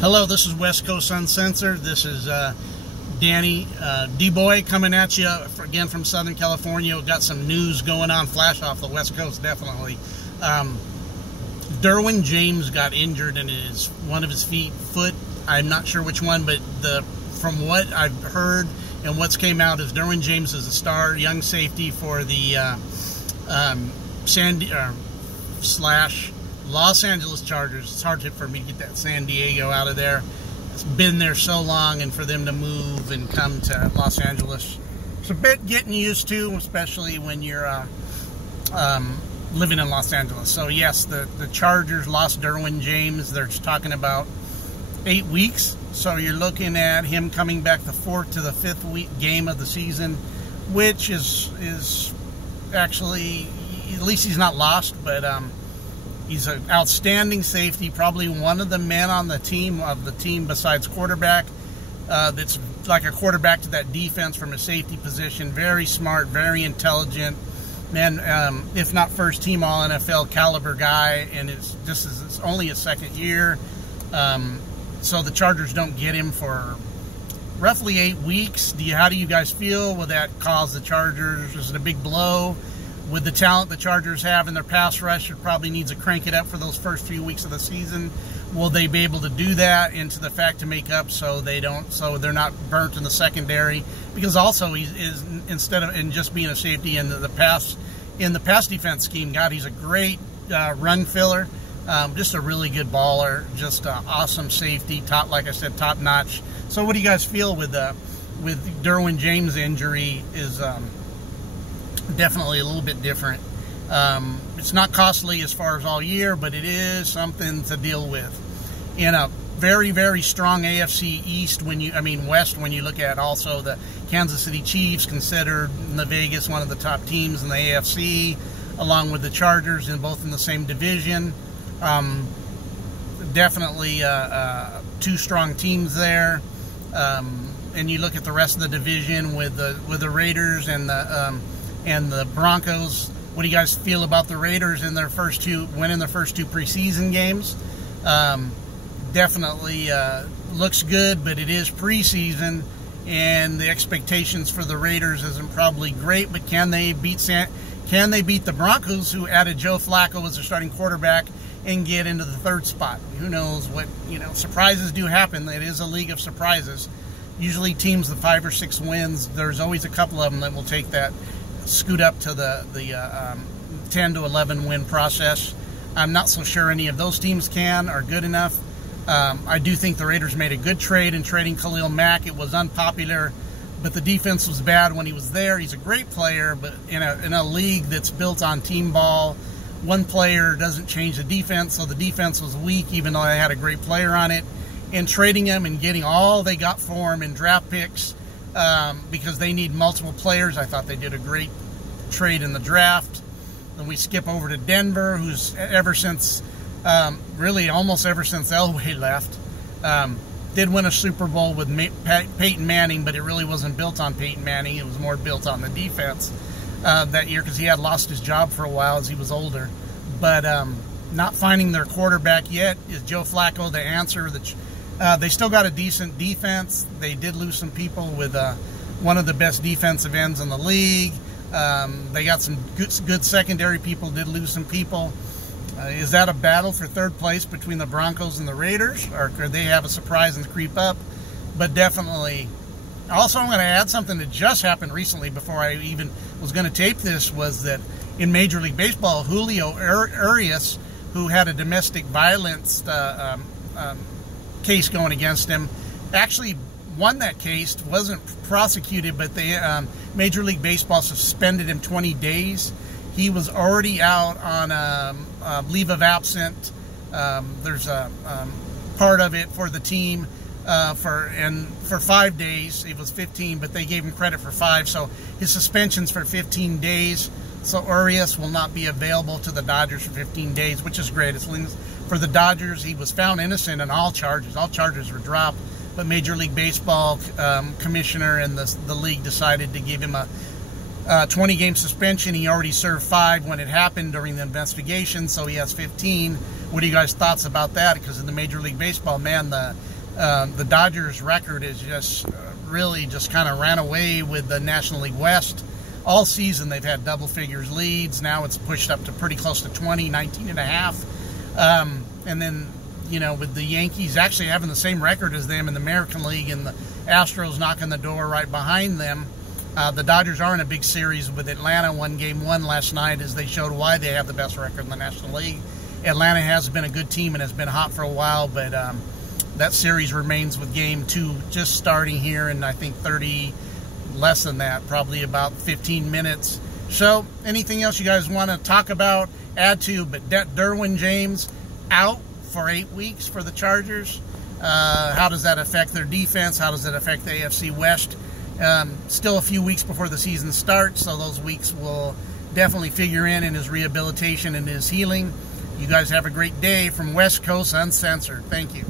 Hello, this is West Coast Uncensored. This is Danny D-Boy coming at you again from Southern California. We've got some news going on, flash off the West Coast, definitely. Derwin James got injured in one of his foot. I'm not sure which one, but from what I've heard and what's came out is Derwin James is a star young safety for the Los Angeles Chargers. It's hard for me to get that San Diego out of there. It's been there so long, and for them to move and come to Los Angeles, it's a bit getting used to, especially when you're living in Los Angeles. So yes, the Chargers lost Derwin James. They're talking about 8 weeks. So you're looking at him coming back the 4th to the 5th game of the season, which is actually, at least he's not lost, but he's an outstanding safety, probably one of the men on the team besides quarterback. That's like a quarterback to that defense from a safety position. Very smart, very intelligent, man. If not first team All NFL caliber guy, and it's only his second year. So the Chargers don't get him for roughly 8 weeks. How do you guys feel? Will that cause the Chargers? Is it a big blow? With the talent the Chargers have in their pass rush, it probably needs to crank it up for those first few weeks of the season. Will they be able to do that into the fact to make up so they're not burnt in the secondary? Because also he is, instead of just being a safety in the pass defense scheme, God, he's a great run filler. Just a really good baller, just an awesome safety, like I said, top notch. So what do you guys feel with Derwin James' injury? Is definitely a little bit different. It's not costly as far as all year, but it is something to deal with. In a very, very strong AFC East, West, when you look at also the Kansas City Chiefs, considered in the Vegas one of the top teams in the AFC, along with the Chargers, and both in the same division. Definitely two strong teams there. And you look at the rest of the division with the Raiders and the Broncos. What do you guys feel about the Raiders in winning their first two preseason games? Definitely looks good, but it is preseason, and the expectations for the Raiders isn't probably great. But can they beat the Broncos, who added Joe Flacco as their starting quarterback, and get into the third spot? Who knows what, surprises do happen. It is a league of surprises. Usually teams with 5 or 6 wins, there's always a couple of them that will take that, scoot up to the 10 to 11 win process. I'm not so sure any of those teams are good enough. I do think the Raiders made a good trade in trading Khalil Mack. It was unpopular, but the defense was bad when he was there. He's a great player, but in a league that's built on team ball, one player doesn't change the defense, so the defense was weak even though they had a great player on it. And trading him and getting all they got for him in draft picks, because they need multiple players. I thought they did a great trade in the draft. Then we skip over to Denver, who's almost ever since Elway left, did win a Super Bowl with Peyton Manning, but it really wasn't built on Peyton Manning. It was more built on the defense that year, because he had lost his job for a while as he was older. But not finding their quarterback yet. Is Joe Flacco the answer? They still got a decent defense. They did lose some people with one of the best defensive ends in the league. They got some good secondary people, did lose some people. Is that a battle for third place between the Broncos and the Raiders? Or could they have a surprise and creep up? But definitely. Also, I'm going to add something that just happened recently before I even was going to tape this, was that in Major League Baseball, Julio Urias, who had a domestic violence case going against him, actually won that case, wasn't prosecuted, but Major League Baseball suspended him 20 days. He was already out on leave of absence. There's a part of it for the team for 5 days. It was 15, but they gave him credit for 5, so his suspension's for 15 days. So Urias will not be available to the Dodgers for 15 days, which is great. For the Dodgers, he was found innocent in all charges. All charges were dropped, but Major League Baseball commissioner and the league decided to give him a 20-game suspension. He already served 5 when it happened during the investigation, so he has 15. What are you guys' thoughts about that? Because in the Major League Baseball, man, The Dodgers' record is just really just kind of ran away with the National League West. All season they've had double figures leads. Now it's pushed up to pretty close to 20, 19 and a half. And then, with the Yankees actually having the same record as them in the American League and the Astros knocking the door right behind them, the Dodgers are in a big series with Atlanta. Won Game 1 last night as they showed why they have the best record in the National League. Atlanta has been a good team and has been hot for a while, but that series remains with Game 2 just starting here in, I think, 30, less than that, probably about 15 minutes. So anything else you guys want to talk about, add to, but Derwin James out for 8 weeks for the Chargers. How does that affect their defense? How does it affect the AFC West? Still a few weeks before the season starts, so those weeks will definitely figure in his rehabilitation and his healing. You guys have a great day from West Coast Uncensored. Thank you.